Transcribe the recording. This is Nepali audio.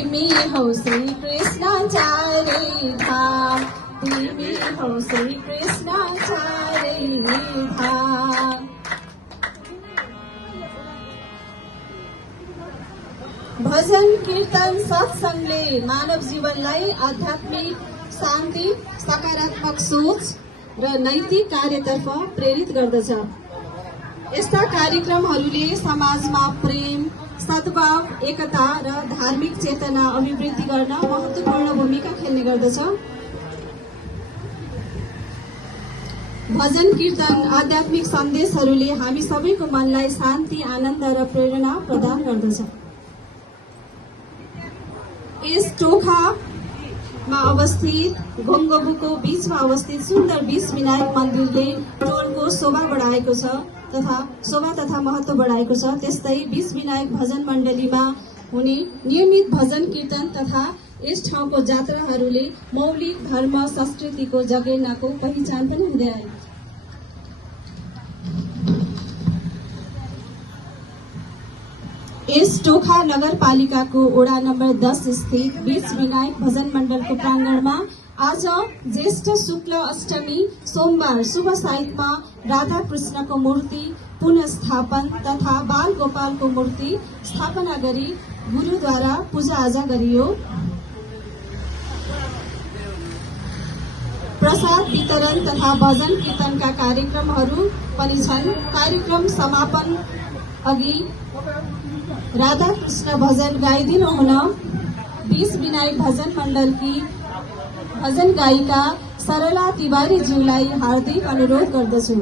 तिमी हौ श्री कृष्ण चारै धाम, तिमी हौ श्री कृष्ण चारै धाम। भजन कीर्तन सत्संगले मानव जीवनलाई आध्यात्मिक शान्ति, सकारात्मक सोच र नैतिक कार्यतर्फ प्रेरित गर्दछ। यस्ता कार्यक्रमहरूले समाजमा प्रेम, सद्भाव, एकता र धार्मिक चेतना अभिवृद्धि गर्न महत्त्वपूर्ण भूमिका खेल्ने गर्दछ। भजन कीर्तन आध्यात्मिक सन्देशहरूले हामी सबैको मनलाई शान्ति, आनन्द र प्रेरणा प्रदान गर्दछ। यस टोखामा अवस्थित घोङ्गबुको बीचमा अवस्थित सुन्दर 20 विनायक मन्दिरले टोलको शोभा बढाएको छ तथा महत्त्व बढाएको छ। त्यस्तै 20 विनायक भजन मण्डलीमा हुने नियमित भजन कीर्तन तथा यस ठाउँको जात्राहरूले मौलिक धर्म संस्कृतिको जगेर्नाको पहिचान पनि हुँदै आयो। यस टोखा नगरपालिकाको वडा नम्बर 10 स्थित 20 विनायक भजन मण्डलको प्राङ्गणमा आज ज्येष्ठ शुक्ल अष्टमी सोमबार शुभ साहित्यमा राधा कृष्णको मूर्ति पुनःस्थापन तथा बाल गोपालको मूर्ति स्थापना गरी गुरुद्वारा पूजाआजा गरियो। प्रसाद वितरण तथा भजन कीर्तनका कार्यक्रमहरू पनि छन्। कार्यक्रम समापन अघि राधा कृष्ण भजन गाइदिनु हुन 20 विनायक भजन मण्डलकी भजन गायिका सरला तिवारीज्यूलाई हार्दिक अनुरोध गर्दछु।